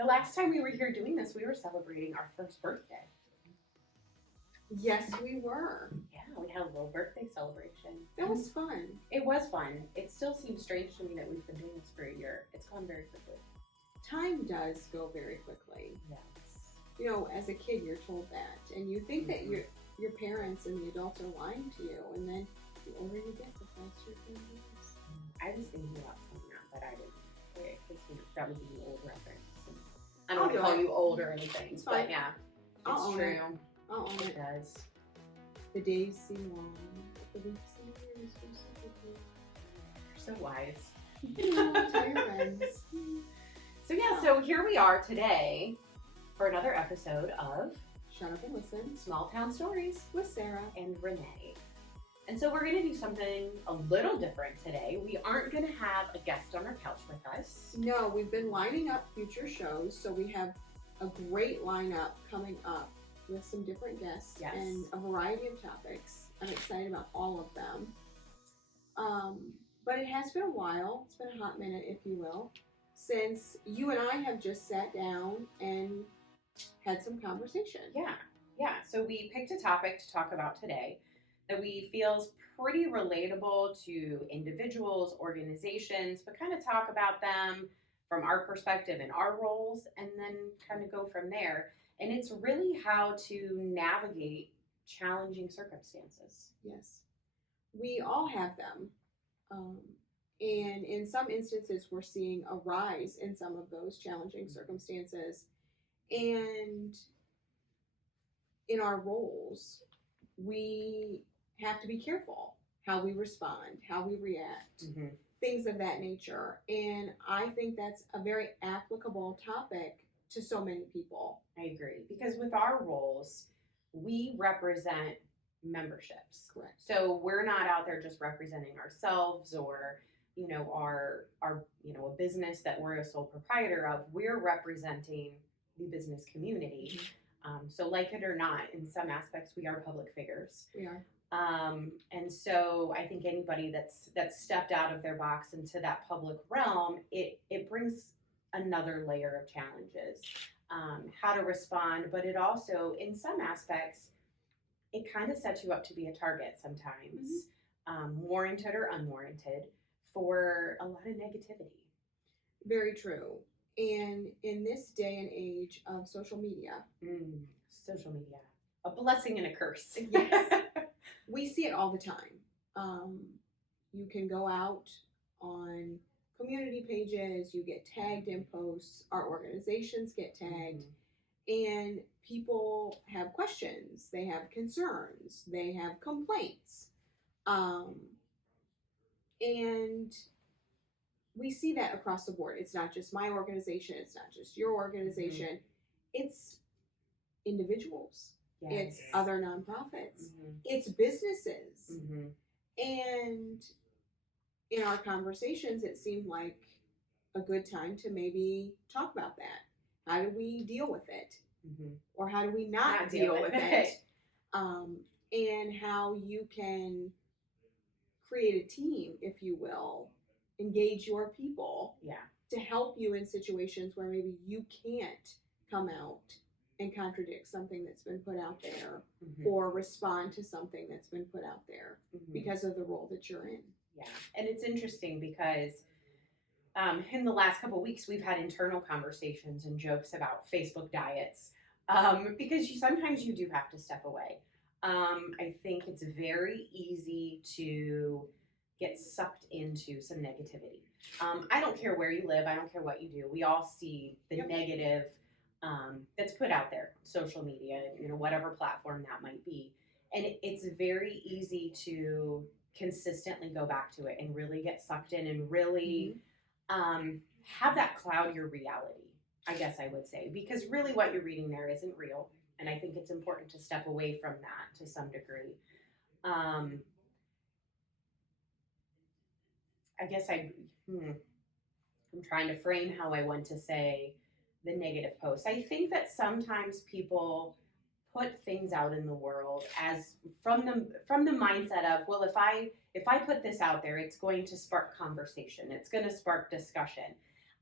The last time we were here doing this, we were celebrating our first birthday. Yes, we were. Yeah, we had a little birthday celebration. That was fun. It was fun. It still seems strange to me that we've been doing this for a year. It's gone very quickly. Time does go very quickly. Yes. You know, as a kid, you're told that, and you think that your parents and the adults are lying to you, and then the older you get, the faster it goes. I was thinking about something that, but I didn't. Because that would be an old reference. I don't want to call you old or anything, but yeah, it's true. I'll own it. Does. The days seem long, but the weeks seem years. You're so wise. Tell your friends. So here we are today for another episode of Shut Up and Listen. Small Town Stories with Sarah and Renee. And so we're going to do something a little different today. We aren't going to have a guest on our couch with us. No, we've been lining up future shows, so we have a great lineup coming up with some different guests and a variety of topics. I'm excited about all of them. But it has been a while. It's been a hot minute, if you will, since you and I have just sat down and had some conversation. Yeah. So we picked a topic to talk about today that we feel is pretty relatable to individuals, organizations, but kind of talk about them from our perspective and our roles, and then kind of go from there. And it's really how to navigate challenging circumstances. Yes. We all have them. And in some instances, we're seeing a rise in some of those challenging circumstances. And in our roles, we have to be careful how we respond, how we react, things of that nature. And I think that's a very applicable topic to so many people. I agree. Because with our roles, we represent memberships. Correct. So we're not out there just representing ourselves or, our a business that we're a sole proprietor of. We're representing the business community. So like it or not, in some aspects, we are public figures. We are. And so I think anybody that's stepped out of their box into that public realm, it brings another layer of challenges, how to respond, but it also, in some aspects, it kind of sets you up to be a target sometimes, warranted or unwarranted, for a lot of negativity. Very true. And in this day and age of social media, a blessing and a curse. Yes. We see it all the time. You can go out on community pages, you get tagged in posts, our organizations get tagged, and people have questions, they have concerns, they have complaints. And we see that across the board. It's not just my organization, it's not just your organization, it's individuals. It's other nonprofits. It's businesses. And in our conversations, it seemed like a good time to maybe talk about that. How do we deal with it? Or how do we not deal with it? And how you can create a team, if you will, engage your people to help you in situations where maybe you can't come out and contradict something that's been put out there or respond to something that's been put out there because of the role that you're in. Yeah, and it's interesting because in the last couple of weeks, we've had internal conversations and jokes about Facebook diets because sometimes you do have to step away. I think it's very easy to get sucked into some negativity. I don't care where you live. I don't care what you do. We all see the negative that's put out there, social media, whatever platform that might be. And it's very easy to consistently go back to it and really get sucked in and really have that cloud your reality, I guess I would say, because really what you're reading there isn't real. And I think it's important to step away from that to some degree. I guess I'm trying to frame how I want to say the negative posts. I think that sometimes people put things out in the world as from the mindset of, well, if I put this out there, it's going to spark conversation. It's going to spark discussion.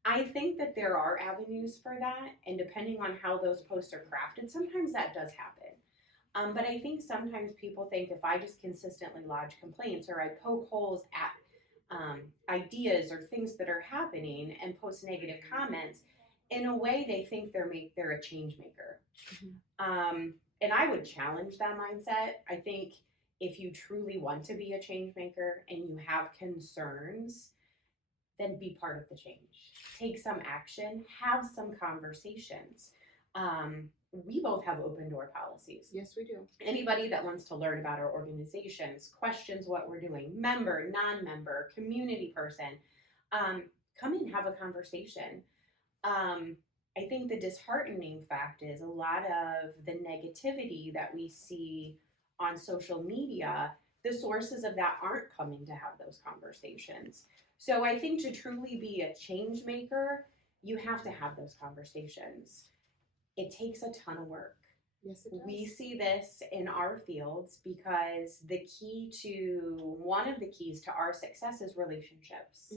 I think that there are avenues for that, and depending on how those posts are crafted, sometimes that does happen. But I think sometimes people think if I just consistently lodge complaints or I poke holes at ideas or things that are happening and post negative comments, in a way they think they're a change maker. And I would challenge that mindset. I think if you truly want to be a change maker and you have concerns, then be part of the change. Take some action, have some conversations. We both have open door policies. Yes, we do. Anybody that wants to learn about our organizations, questions what we're doing, member, non-member, community person, come and have a conversation. I think the disheartening fact is a lot of the negativity that we see on social media, the sources of that aren't coming to have those conversations. So I think to truly be a change maker, you have to have those conversations. It takes a ton of work. Yes, it does. We see this in our fields because one of the keys to our success is relationships.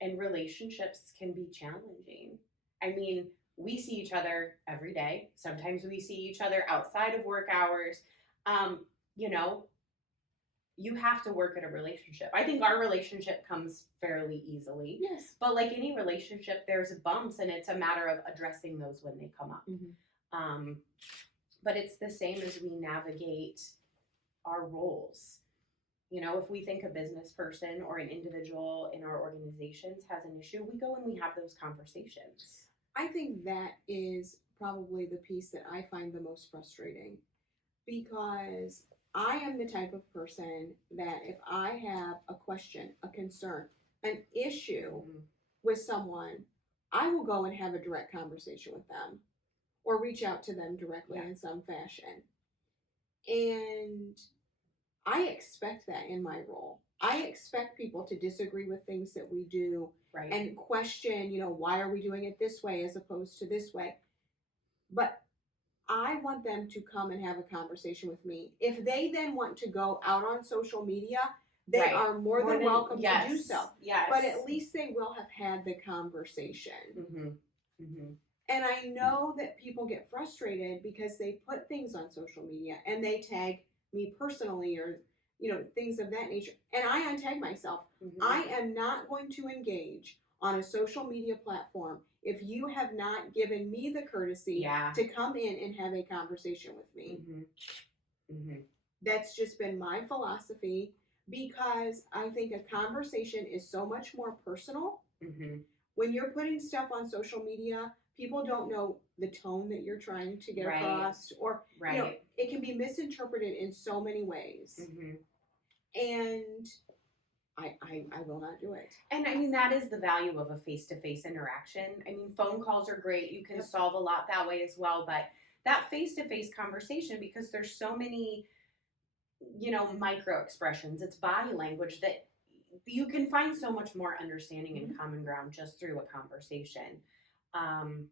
And relationships can be challenging. I mean, we see each other every day. Sometimes we see each other outside of work hours. You have to work at a relationship. I think our relationship comes fairly easily. Yes. But like any relationship, there's bumps, and it's a matter of addressing those when they come up. But it's the same as we navigate our roles. If we think a business person or an individual in our organizations has an issue, we go and we have those conversations. I think that is probably the piece that I find the most frustrating, because I am the type of person that if I have a question, a concern, an issue with someone, I will go and have a direct conversation with them or reach out to them directly in some fashion. And I expect that in my role. I expect people to disagree with things that we do and question, why are we doing it this way as opposed to this way? But I want them to come and have a conversation with me. If they then want to go out on social media, they are more than welcome to do so. Yes. But at least they will have had the conversation. And I know that people get frustrated because they put things on social media and they tag me personally or things of that nature, and I untag myself. I am not going to engage on a social media platform if you have not given me the courtesy to come in and have a conversation with me. That's just been my philosophy, because I think a conversation is so much more personal. When you're putting stuff on social media, people don't know the tone that you're trying to get across, or it can be misinterpreted in so many ways. And I will not do it. And I mean, that is the value of a face-to-face interaction. I mean, phone calls are great. You can solve a lot that way as well. But that face-to-face conversation, because there's so many, micro expressions, it's body language, that you can find so much more understanding and common ground just through a conversation. And,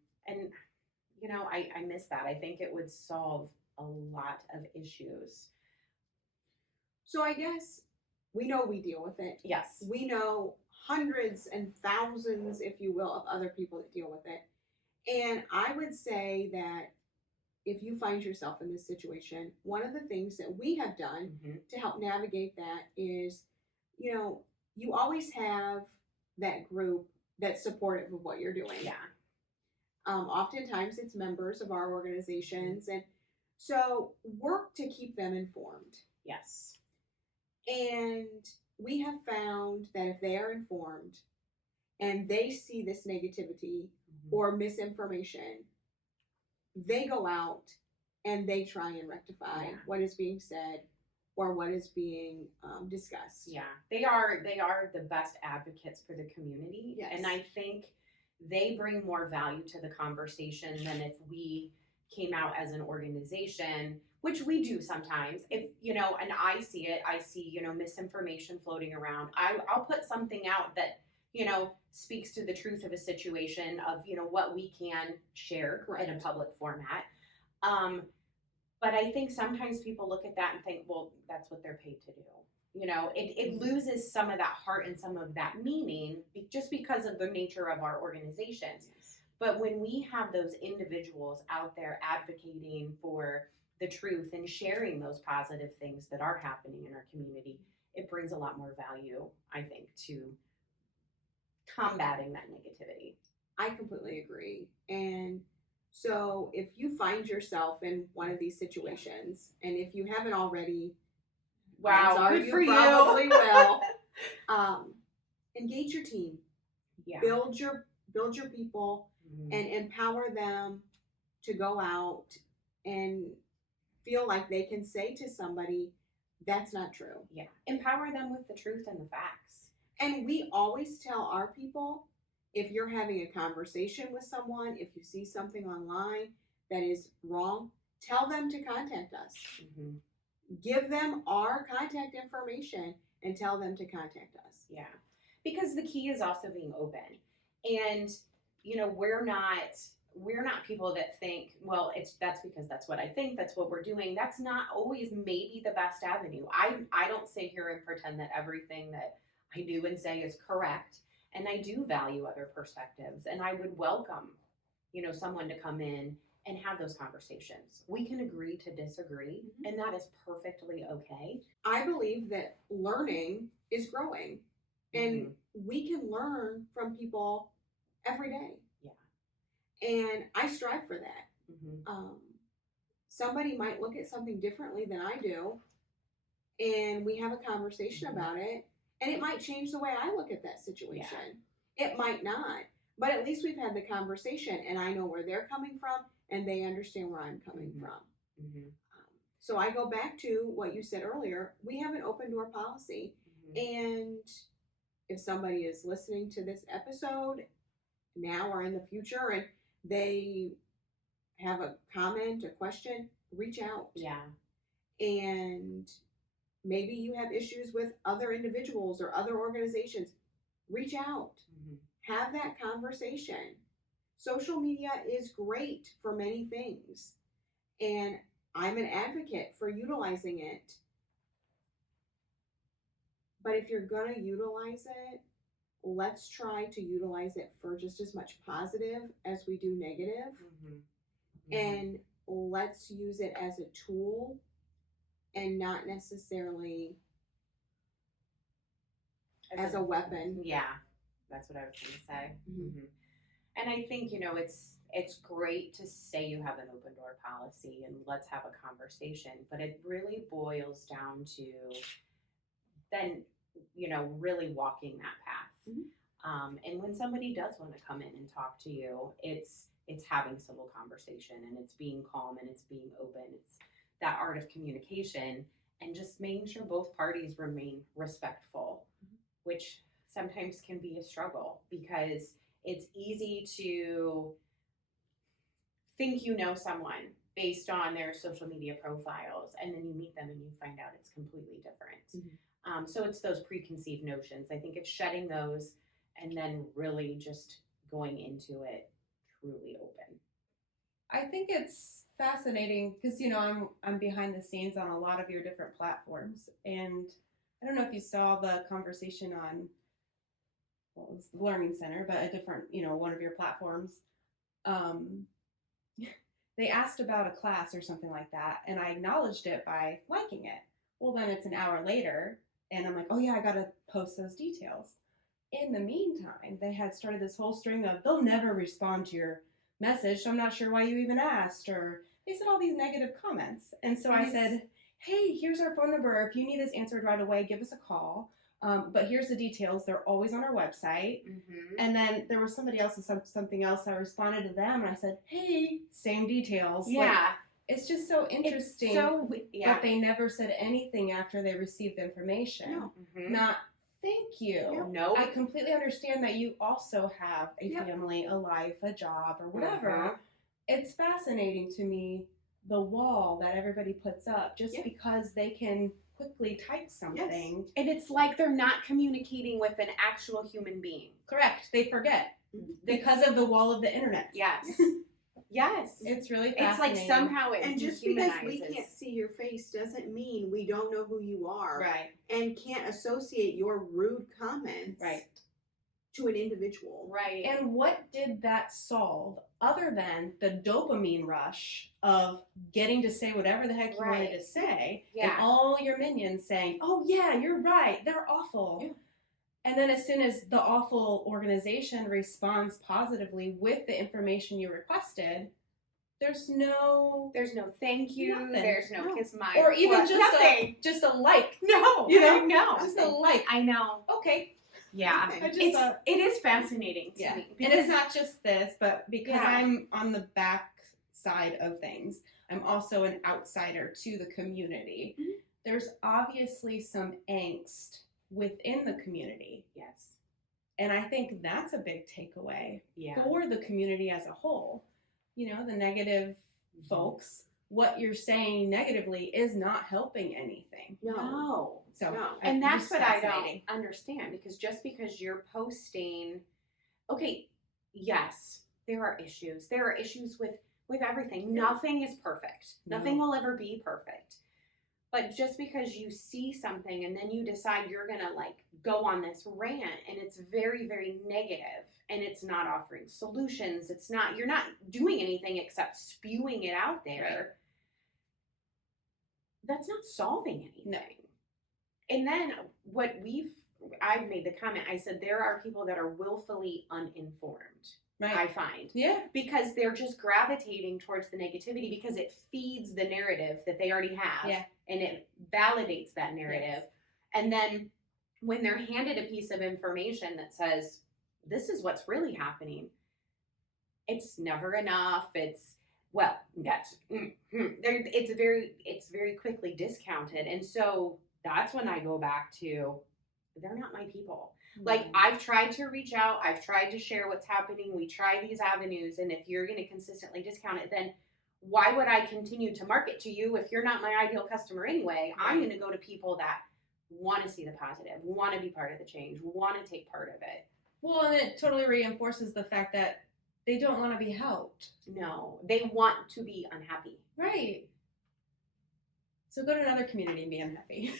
I miss that. I think it would solve a lot of issues. So I guess we know we deal with it. Yes. We know hundreds and thousands, if you will, of other people that deal with it. And I would say that if you find yourself in this situation, one of the things that we have done to help navigate that is, you always have that group that's supportive of what you're doing. Yeah. Oftentimes it's members of our organizations. And so work to keep them informed. Yes. And we have found that if they are informed and they see this negativity or misinformation, they go out and they try and rectify what is being said or what is being discussed. Yeah, they are the best advocates for the community. Yes. And I think they bring more value to the conversation than if we came out as an organization, which we do sometimes. If, and I see misinformation floating around, I'll put something out that, speaks to the truth of a situation of, what we can share in a public format. But I think sometimes people look at that and think, well, that's what they're paid to do. You know, it loses some of that heart and some of that meaning just because of the nature of our organizations. Yes. But when we have those individuals out there advocating for the truth and sharing those positive things that are happening in our community, it brings a lot more value, I think, to combating that negativity. I completely agree. And so if you find yourself in one of these situations, and if you haven't already, Wow, odds are good for you. probably will. Engage your team. Yeah. Build your people and empower them to go out and feel like they can say to somebody, that's not true. Yeah. Empower them with the truth and the facts. And we always tell our people, if you're having a conversation with someone, if you see something online that is wrong, tell them to contact us. Mm-hmm. Give them our contact information and tell them to contact us. Yeah. Because the key is also being open. And, you know, we're not people that think, well, that's because that's what I think, that's what we're doing. That's not always maybe the best avenue. I don't sit here and pretend that everything that I do and say is correct. And I do value other perspectives. And I would welcome, you know, someone to come in and have those conversations. We can agree to disagree, and that is perfectly okay. I believe that learning is growing, and we can learn from people every day. Yeah. And I strive for that. Somebody might look at something differently than I do, and we have a conversation about it, and it might change the way I look at that situation. Yeah. It might not, but at least we've had the conversation, and I know where they're coming from, and they understand where I'm coming from. So I go back to what you said earlier. We have an open door policy, and if somebody is listening to this episode now or in the future, and they have a comment, a question, reach out. Yeah. And maybe you have issues with other individuals or other organizations, reach out. Have that conversation. Social media is great for many things, and I'm an advocate for utilizing it. But if you're going to utilize it, let's try to utilize it for just as much positive as we do negative. And let's use it as a tool and not necessarily as a weapon. Yeah, that's what I was going to say. And I think, you know, it's great to say you have an open door policy and let's have a conversation, but it really boils down to then, you know, really walking that path. And when somebody does want to come in and talk to you, it's having civil conversation, and it's being calm, and it's being open. It's that art of communication, and just making sure both parties remain respectful, which sometimes can be a struggle because it's easy to think you know someone based on their social media profiles, and then you meet them and you find out it's completely different. So it's those preconceived notions. I think it's shedding those and then really just going into it truly open. I think it's fascinating because, you know, I'm behind the scenes on a lot of your different platforms, and I don't know if you saw the conversation on, well, it was the Learning Center, but a different, you know, one of your platforms. They asked about a class or something like that, and I acknowledged it by liking it. Well, then it's an hour later, and I'm like, oh yeah, I gotta post those details. In the meantime, they had started this whole string of, they'll never respond to your message, so I'm not sure why you even asked, or they said all these negative comments. And so I said, hey, here's our phone number. If you need this answered right away, give us a call. But here's the details. They're always on our website. And then there was somebody else and something else. I responded to them and I said, hey, same details. Yeah. Like, it's just so interesting that they never said anything after they received the information. No. Not, thank you. No. I completely understand that you also have a family, a life, a job, or whatever. It's fascinating to me, the wall that everybody puts up just because they can quickly type something. And it's like they're not communicating with an actual human being. Correct. They forget because of the wall of the internet. Yes. Yes. It's really It's fascinating. like somehow it And just because we dehumanizes. can't see your face doesn't mean we don't know who you are Right. and can't associate your rude comments Right. to an individual. Right. And what did that solve other than the dopamine rush of getting to say whatever the heck you wanted Right. to say, Yeah. and all your minions saying, "Oh yeah, you're right, they're awful." Yeah. And then as soon as the awful organization responds positively with the information you requested, there's no, thank you. Nothing. There's no No. kiss my or even butt. just nothing. just a like. No. You know? I know. Just a like. I know. Okay. Yeah. Nothing. I just It's thought, it is fascinating to yeah. me And it's not just this, but because Yeah. I'm on the back side of things, I'm also an outsider to the community. Mhm. There's obviously some angst within the community. yes. And I think that's a big takeaway Yeah. for the community as a whole. You know, the negative folks, what you're saying negatively is not helping anything. No. So, No. And that's just what I don't fascinating. understand, because just because you're posting, okay, yes, there are issues. There are issues with everything. Nothing is perfect. No. Nothing will ever be perfect. But just because you see something and then you decide you're going to like go on this rant and it's very, very negative and it's not offering solutions, you're not doing anything except spewing it out there. That's not solving anything. No. And then I've made the comment, I said there are people that are willfully uninformed, Right. I find. Yeah. Because they're just gravitating towards the negativity because it feeds the narrative that they already have. Yeah. And it validates that narrative. Yes. And then when they're handed a piece of information that says, this is what's really happening, it's never enough. It's very quickly discounted. And so that's when I go back to, they're not my people. Like, I've tried to reach out. I've tried to share what's happening. We try these avenues. And if you're going to consistently discount it, then why would I continue to market to you if you're not my ideal customer anyway? I'm going to go to people that want to see the positive, want to be part of the change, want to take part of it. Well, and it totally reinforces the fact that they don't want to be helped. No, they want to be unhappy. Right. So go to another community and be unhappy.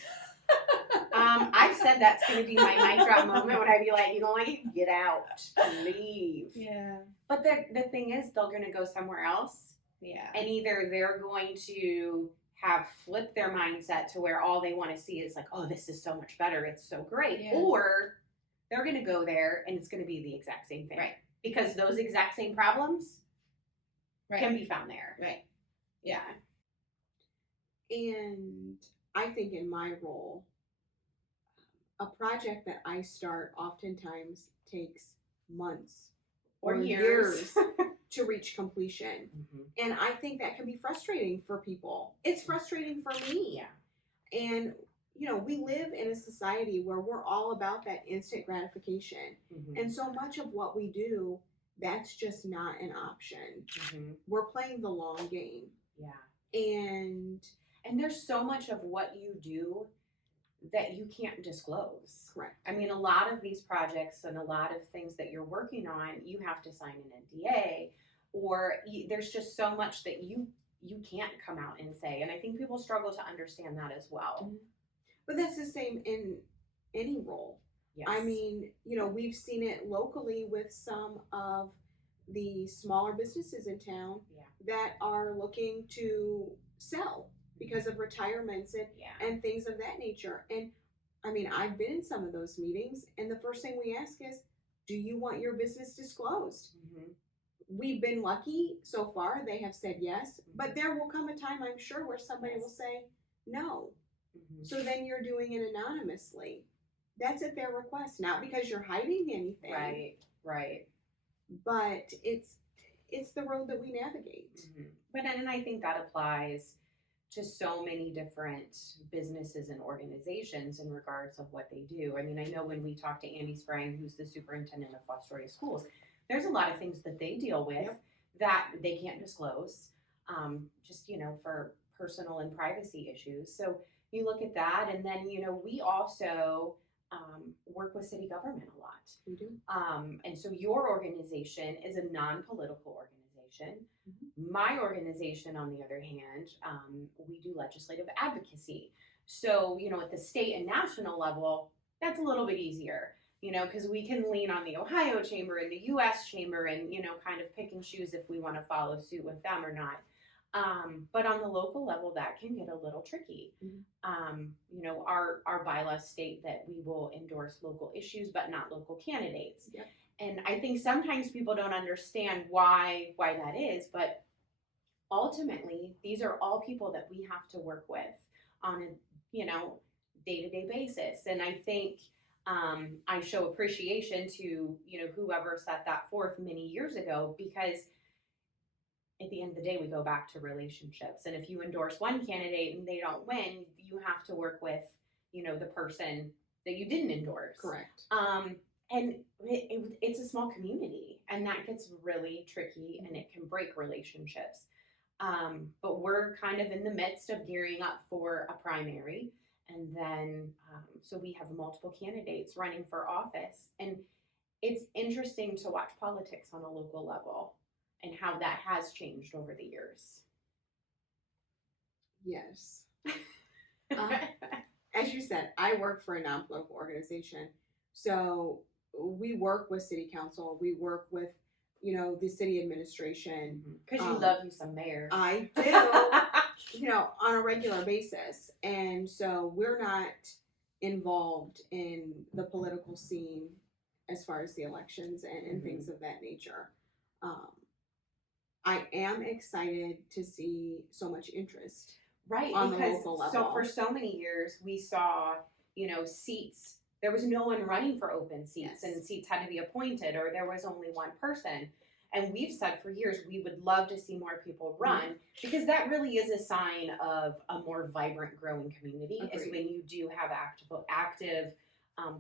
I've said that's going to be my mic drop moment when I be like, you don't like it? Get out. Leave. Yeah. But the thing is, they're going to go somewhere else. Yeah. And either they're going to have flipped their mindset to where all they want to see is like, oh, this is so much better. It's so great. Yeah. Or they're going to go there and it's going to be the exact same thing. Right. Because those exact same problems Right. can be found there. Right. Yeah. And I think in my role, a project that I start oftentimes takes months Or or years. to reach completion. Mm-hmm. And I think that can be frustrating for people. It's frustrating for me. Yeah. And, you know, we live in a society where we're all about that instant gratification. Mm-hmm. And so much of what we do, that's just not an option. Mm-hmm. We're playing the long game. Yeah. And there's so much of what you do that you can't disclose. correct. I mean, a lot of these projects and a lot of things that you're working on, you have to sign an NDA, or there's just so much that you can't come out and say. And I think people struggle to understand that as well. But that's the same in any role. Yes. I mean, you know, we've seen it locally with some of the smaller businesses in town that are looking to sell because of retirements and things of that nature. And I mean, I've been in some of those meetings, and the first thing we ask is, do you want your business disclosed? Mm-hmm. We've been lucky so far. They have said yes, but there will come a time, I'm sure, where somebody will say no. Mm-hmm. So then you're doing it anonymously. That's at their request, not because you're hiding anything. Right. But it's the road that we navigate. Mm-hmm. But and I think that applies to so many different businesses and organizations in regards of what they do. I mean, I know when we talk to Andy Sprang, who's the superintendent of Fostoria Schools, there's a lot of things that they deal with that they can't disclose, just, you know, for personal and privacy issues. So you look at that, and then, you know, we also work with city government a lot. We do. And so your organization is a non-political organization. organization. My organization, on the other hand, we do legislative advocacy. So, at the state and national level, that's a little bit easier, because we can lean on the Ohio Chamber and the U.S. Chamber and, kind of pick and choose if we want to follow suit with them or not. But on the local level, that can get a little tricky. Our bylaws state that we will endorse local issues, but not local candidates. Yep. And I think sometimes people don't understand why that is, but ultimately, these are all people that we have to work with on a, day-to-day basis. And I think I show appreciation to, whoever set that forth many years ago, because at the end of the day, we go back to relationships. And if you endorse one candidate and they don't win, you have to work with, the person that you didn't endorse. Correct. And it's a small community, and that gets really tricky, and it can break relationships. But we're kind of in the midst of gearing up for a primary. And then, so we have multiple candidates running for office. And it's interesting to watch politics on a local level and how that has changed over the years. Yes. As you said, I work for a non-political organization. So we work with city council. We work with, the city administration. Because you love you some mayor. I do, on a regular basis. And so we're not involved in the political scene as far as the elections and things of that nature. I am excited to see so much interest. Right, on because the local level. So for so many years we saw, seats. There was no one running for open seats, and seats had to be appointed, or there was only one person. And we've said for years we would love to see more people run, because that really is a sign of a more vibrant, growing community. Agreed. Is when you do have active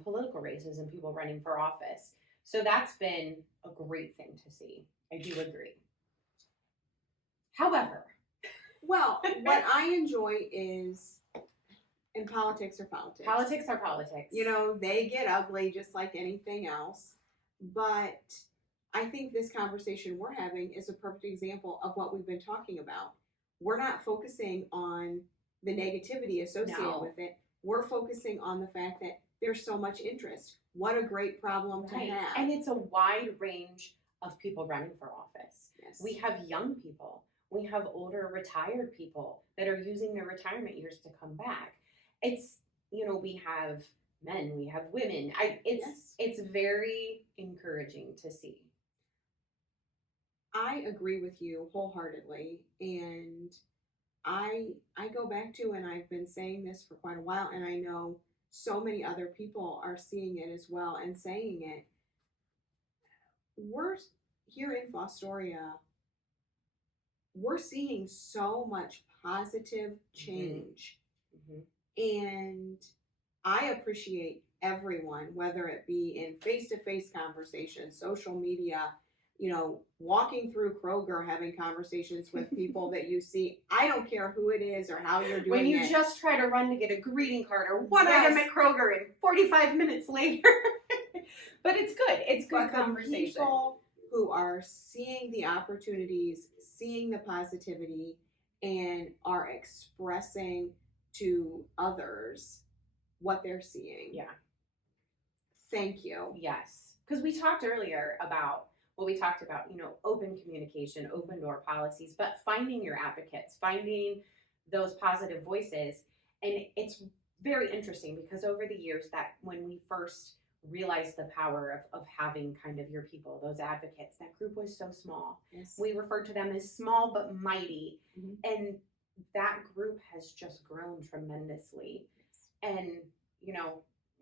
political races and people running for office. So that's been a great thing to see. I do agree. However, well, what I enjoy is, and politics are politics. Politics are politics. They get ugly just like anything else. But I think this conversation we're having is a perfect example of what we've been talking about. We're not focusing on the negativity associated with it. We're focusing on the fact that there's so much interest. What a great problem to have. And it's a wide range of people running for office. Yes. We have young people. We have older retired people that are using their retirement years to come back. It's, we have men, we have women. It's very encouraging to see. I agree with you wholeheartedly, and I go back to, and I've been saying this for quite a while, and I know so many other people are seeing it as well and saying it. We're here in Fostoria. We're seeing so much positive change. And I appreciate everyone, whether it be in face-to-face conversations, social media, walking through Kroger, having conversations with people that you see. I don't care who it is or how you're doing it. When you just try to run to get a greeting card or one item at Kroger, and 45 minutes later. But it's good. It's good conversation. People who are seeing the opportunities, seeing the positivity, and are expressing to others what they're seeing. Yeah. Thank you. Yes. Because we talked earlier about open communication, open door policies, but finding your advocates, finding those positive voices. And it's very interesting because over the years that when we first realized the power of having kind of your people, those advocates, that group was so small. Yes. We referred to them as small but mighty. And that group has just grown tremendously. And,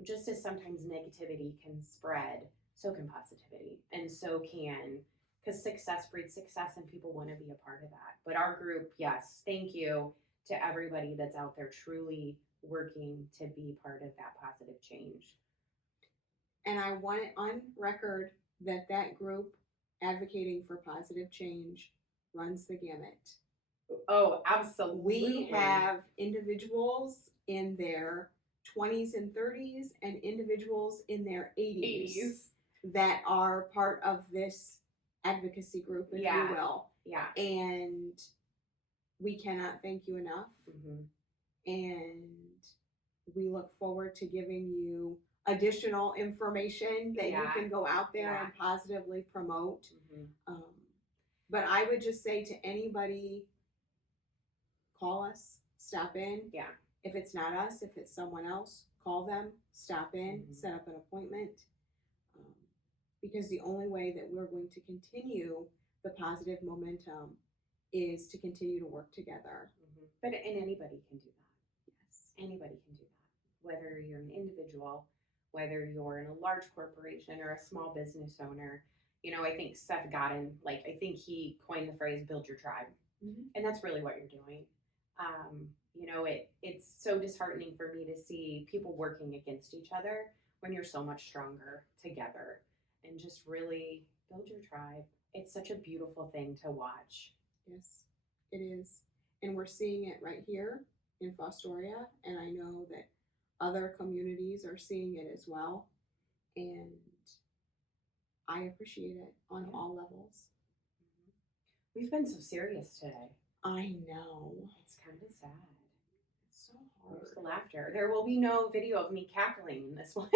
just as sometimes negativity can spread, so can positivity. And so can, because success breeds success and people want to be a part of that. But our group, yes, thank you to everybody that's out there truly working to be part of that positive change. And I want it on record that group advocating for positive change runs the gamut. Oh, absolutely. We have individuals in their 20s and 30s and individuals in their 80s that are part of this advocacy group, if you will. Yeah. And we cannot thank you enough. Mm-hmm. And we look forward to giving you additional information that you can go out there and positively promote. Mm-hmm. But I would just say to anybody, call us, stop in. Yeah. If it's not us, if it's someone else, call them, stop in, set up an appointment. Because the only way that we're going to continue the positive momentum is to continue to work together. And anybody can do that. Yes. Anybody can do that. Whether you're an individual, whether you're in a large corporation or a small business owner. You know, I think Seth Godin, I think he coined the phrase "build your tribe," and that's really what you're doing. You know, it's so disheartening for me to see people working against each other when you're so much stronger together, and just really build your tribe. It's such a beautiful thing to watch. Yes, it is. And we're seeing it right here in Fostoria, and I know that other communities are seeing it as well. And I appreciate it on all levels. We've been so serious today. I know. It's kind of sad. It's so hard. Where's the laughter? There will be no video of me cackling in this one.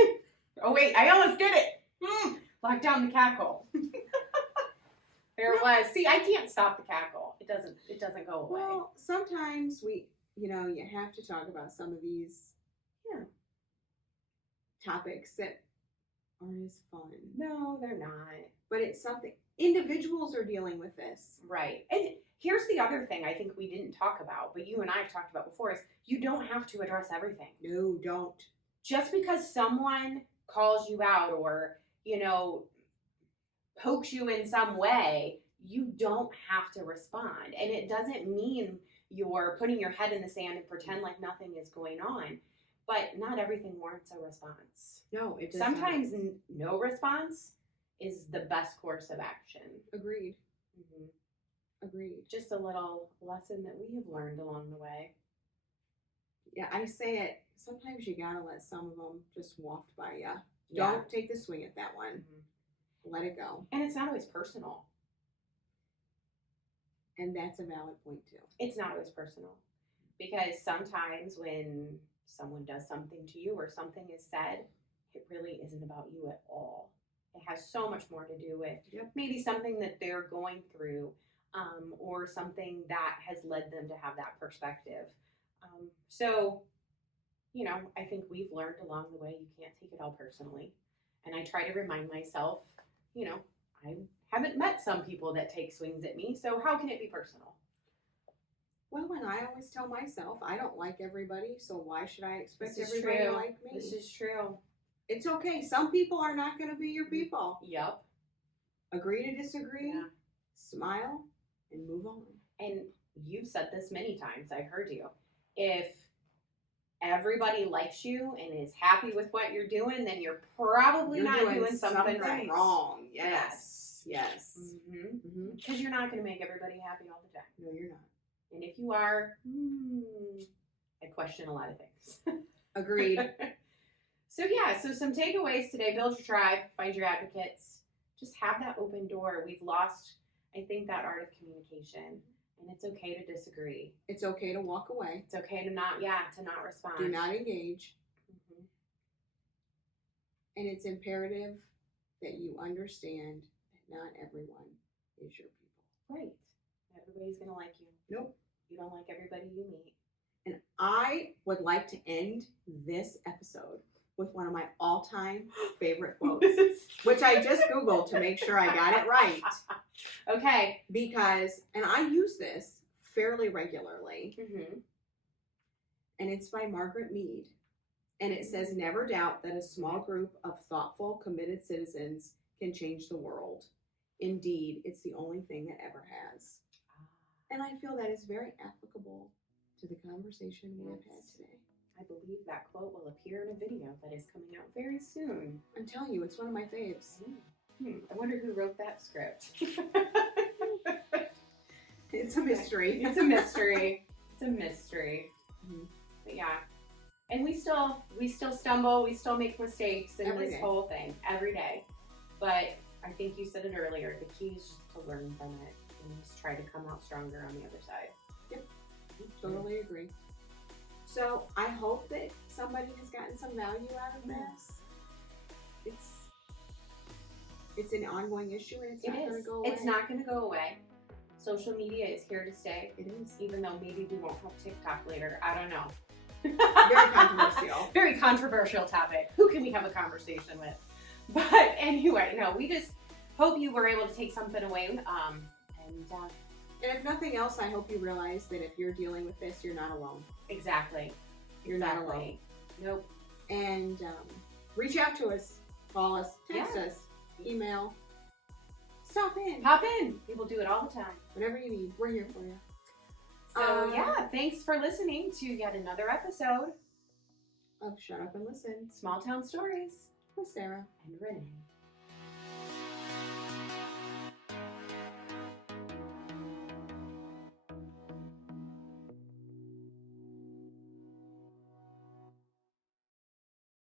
Oh wait, I almost did it. Lock down the cackle. There it was. See, I can't stop the cackle. It doesn't go away. Well, sometimes you have to talk about some of these topics that aren't as fun. No, they're not. But it's something, individuals are dealing with this. Right. And here's the other thing I think we didn't talk about, but you and I have talked about before, is you don't have to address everything. No, don't. Just because someone calls you out or, pokes you in some way, you don't have to respond. And it doesn't mean you're putting your head in the sand and pretend like nothing is going on. But not everything warrants a response. No, it does Sometimes no response is the best course of action. Agreed. Agreed. Just a little lesson that we have learned along the way. Yeah, I say it. Sometimes you gotta let some of them just waft by you. Yeah. Don't take the swing at that one. Let it go. And it's not always personal. And that's a valid point too. It's not always personal. Because sometimes when someone does something to you or something is said, it really isn't about you at all. It has so much more to do with maybe something that they're going through, or something that has led them to have that perspective. So, I think we've learned along the way you can't take it all personally. And I try to remind myself, I haven't met some people that take swings at me, so how can it be personal? Well, and I always tell myself, I don't like everybody, so why should I expect everybody to like me? This is true. It's okay. Some people are not going to be your people. Yep. Agree to disagree, smile, and move on. And you've said this many times. I've heard you. If everybody likes you and is happy with what you're doing, then you're probably not doing something right. wrong. Yes. Because you're not going to make everybody happy all the time. No, you're not. And if you are, I question a lot of things. Agreed. So some takeaways today. Build your tribe, find your advocates, just have that open door. We've lost, I think, that art of communication, and it's okay to disagree. It's okay to walk away. It's okay to not respond. Do not engage. And it's imperative that you understand that not everyone is your people. Right. Everybody's going to like you. Nope. You don't like everybody you meet. And I would like to end this episode with one of my all-time favorite quotes, which I just Googled to make sure I got it right. Okay. And I use this fairly regularly, and it's by Margaret Mead. And it says, never doubt that a small group of thoughtful, committed citizens can change the world. Indeed, it's the only thing that ever has. And I feel that is very applicable to the conversation we have had today. I believe that quote will appear in a video that is coming out very soon. I'm telling you, it's one of my faves. I wonder who wrote that script. It's a mystery. It's a mystery. It's a mystery. But yeah. And we still stumble, we still make mistakes in this whole thing every day. But I think you said it earlier, the key is just to learn from it and just try to come out stronger on the other side. Totally agree. So I hope that somebody has gotten some value out of this. It's an ongoing issue, and it's not going to go away. It's not going to go away. Social media is here to stay. It is. Even though maybe we won't have TikTok later. I don't know. Very controversial. Very controversial topic. Who can we have a conversation with? But anyway, no, we just hope you were able to take something away. And if nothing else, I hope you realize that if you're dealing with this, you're not alone. exactly. You're not alone. Nope. And reach out to us. Call us. Text us. Email. Stop in. Pop in. People do it all the time. Whatever you need, we're here for you. So thanks for listening to yet another episode of Shut Up and Listen. Small Town Stories with Sarah and Renee.